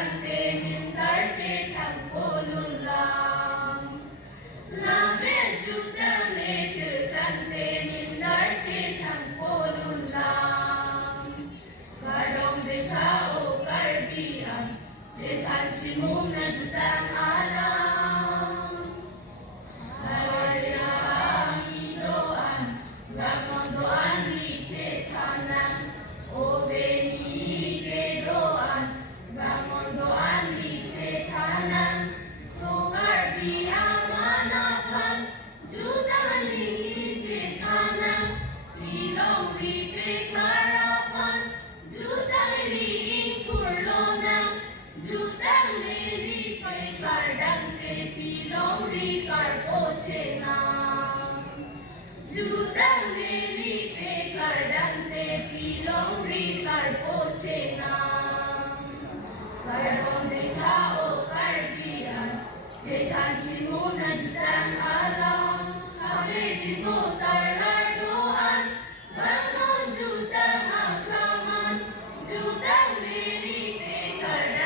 Dante min dar che thang polun lam la me chu dang le chu Dante min dar che thang polun lam Kardong be ka o karbi am che than chi mum na chu dang alam Harja mi doan Ramon doan li che thanan o be mi ke doan Ramon doan li che thanan Sogar bi amanapan Judan li che thanan Ilong ri pe klarapan Judan li ing turlonan Judan li pe klardang te pilong ri klar poche nam Judan li pe klardang te pilong ri klar poche nam